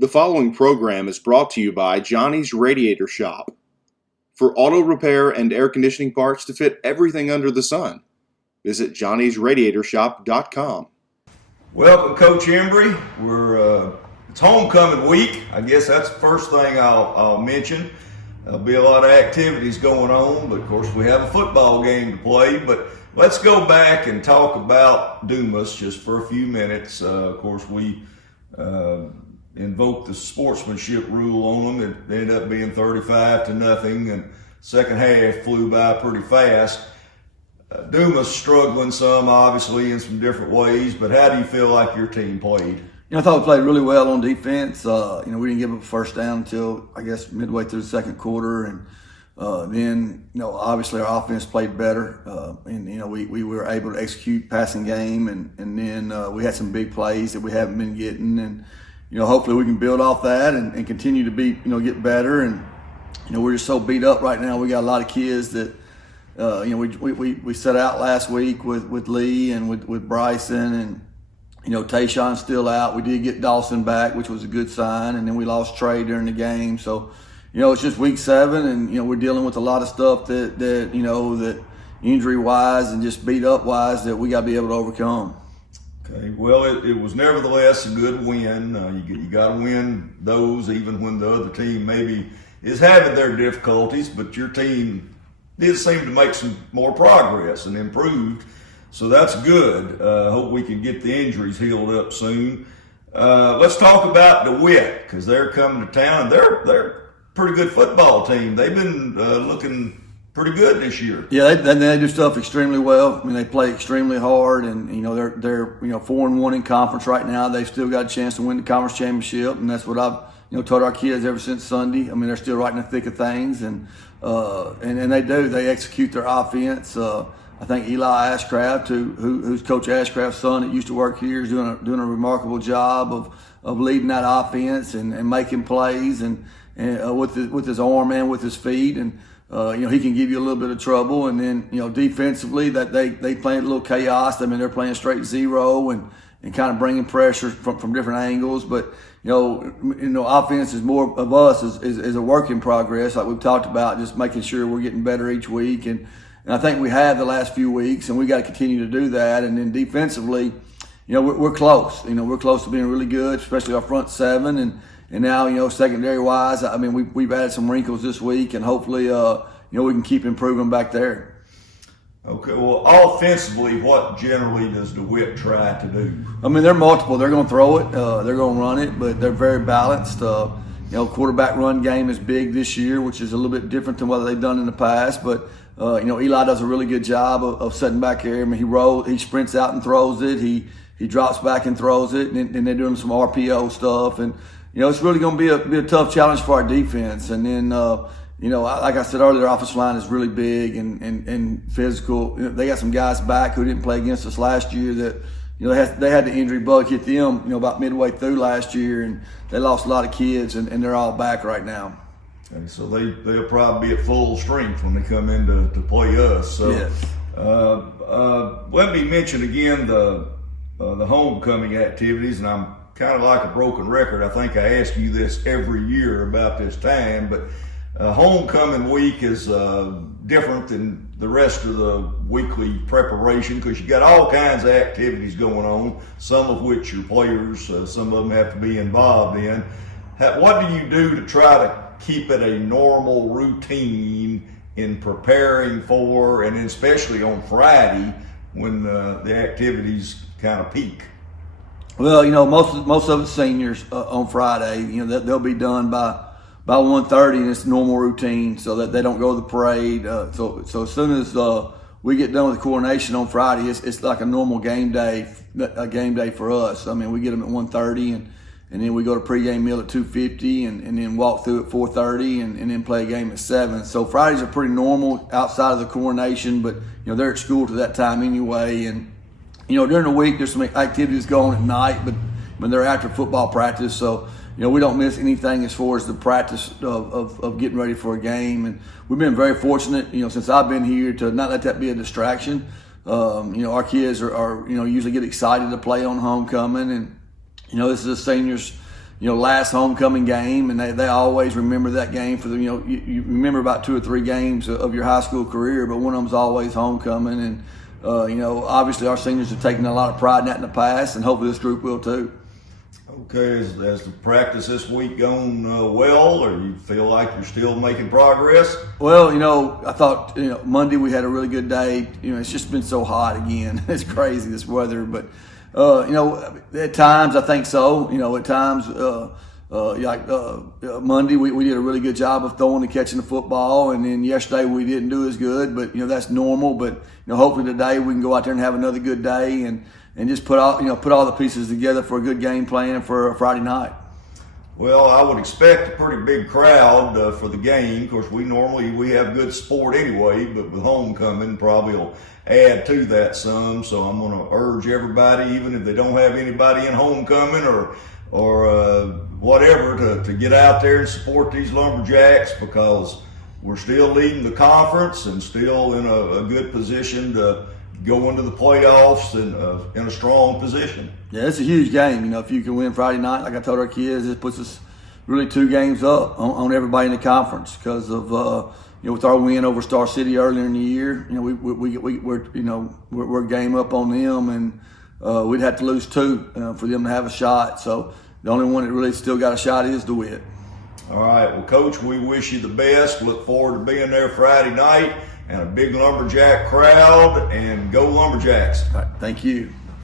The following program is brought to you by Johnny's Radiator Shop. For auto repair and air conditioning parts to fit everything under the sun, visit johnnysradiatorshop.com. Welcome, Coach Embry. It's homecoming week. I guess that's the first thing I'll mention. There'll be a lot of activities going on, but of course we have a football game to play. But let's go back and talk about Dumas just for a few minutes. Of course, we invoked the sportsmanship rule on them. It ended up being 35-0, and second half flew by pretty fast. Dumas struggling some, obviously, in some different ways, but how do you feel like your team played? I thought we played really well on defense. We didn't give up a first down until, I guess, midway through the second quarter. And then, obviously our offense played better. We were able to execute passing game. And then we had some big plays that we haven't been getting. And, hopefully we can build off that and continue to get better. And, we're just so beat up right now. We got a lot of kids that, we set out last week with Lee and with Bryson, and Tayshawn's still out. We did get Dawson back, which was a good sign, and then we lost Trey during the game. So, it's just week 7, and we're dealing with a lot of stuff that injury wise and just beat up wise that we got to be able to overcome. Okay, well, it was nevertheless a good win. You got to win those even when the other team maybe is having their difficulties, but your team did seem to make some more progress and improved. So that's good. Hope we can get the injuries healed up soon. Let's talk about DeWitt, because they're coming to town. They're a pretty good football team. They've been looking pretty good this year. Yeah, they do stuff extremely well. I mean, they play extremely hard, and they're 4-1 in conference right now. They've still got a chance to win the conference championship, and that's what I've told our kids ever since Sunday. I mean, they're still right in the thick of things, and they do. They execute their offense. I think Eli Ashcraft, who's Coach Ashcraft's son that used to work here, is doing a remarkable job of leading that offense and making plays and with his arm and with his feet, and he can give you a little bit of trouble. And then defensively, that they play a little chaos. I mean, they're playing straight zero and kind of bringing pressure from different angles. But offense is more of us is a work in progress, like we've talked about, just making sure we're getting better each week. And I think we have the last few weeks, and we got to continue to do that. And then defensively, we're close. We're close to being really good, especially our front seven. And now, secondary wise, I mean, we've added some wrinkles this week, and hopefully, we can keep improving back there. Okay, well, offensively, what generally does DeWitt try to do? I mean, they're multiple. They're going to throw it. They're going to run it, but they're very balanced. Quarterback run game is big this year, which is a little bit different than what they've done in the past. But, Eli does a really good job of setting back here. I mean, he sprints out and throws it. He drops back and throws it, and they're doing some RPO stuff. And, it's really going to be a tough challenge for our defense. And then, like I said earlier, their offensive line is really big and physical. They got some guys back who didn't play against us last year that, they had the injury bug hit them, about midway through last year, and they lost a lot of kids, and they're all back right now. Okay, so they'll probably be at full strength when they come in to play us. So, yes. Let me mention again the homecoming activities, and I'm kind of like a broken record. I think I ask you this every year about this time, but homecoming week is different than the rest of the weekly preparation, because you got all kinds of activities going on, some of which your players, some of them have to be involved in. What do you do to try to keep it a normal routine in preparing for, and especially on Friday when the activities kind of peak? Well, most of the seniors on Friday, they'll be done by 1:30, and it's normal routine, so that they don't go to the parade. So as soon as we get done with the coronation on Friday, it's like a normal game day for us. I mean, we get them at 1:30, and then we go to pregame meal at 2:50, and then walk through at 4:30, and then play a game at 7. So Fridays are pretty normal outside of the coronation, but they're at school to that time anyway. And during the week there's some activities going at night, but when they're after football practice, so we don't miss anything as far as the practice of getting ready for a game. And we've been very fortunate, since I've been here, to not let that be a distraction. Our kids are usually get excited to play on homecoming, and this is a seniors last homecoming game, and they always remember that game for the, you remember about 2 or 3 games of your high school career, but one of them's always homecoming. And, obviously our seniors have taken a lot of pride in that in the past, and hopefully this group will too. Okay, has the practice this week gone well, or you feel like you're still making progress? Well, I thought, Monday we had a really good day. It's just been so hot again. It's crazy, this weather. But, at times I think so. At times, Monday we did a really good job of throwing and catching the football. And then yesterday we didn't do as good, but, that's normal. But, hopefully today we can go out there and have another good day and just put all the pieces together for a good game plan for a Friday night. Well, I would expect a pretty big crowd for the game. Of course, we have good sport anyway, but with homecoming probably will add to that some. So I'm going to urge everybody, even if they don't have anybody in homecoming or whatever, to get out there and support these Lumberjacks, because we're still leading the conference and still in a good position to go into the playoffs in a strong position. Yeah, it's a huge game. If you can win Friday night, like I told our kids, it puts us really 2 games up on everybody in the conference, because of with our win over Star City earlier in the year. We're game up on them, and we'd have to lose 2 for them to have a shot. So the only one that really still got a shot is DeWitt. All right, well, Coach, we wish you the best. Look forward to being there Friday night and a big Lumberjack crowd, and go Lumberjacks. All right, thank you.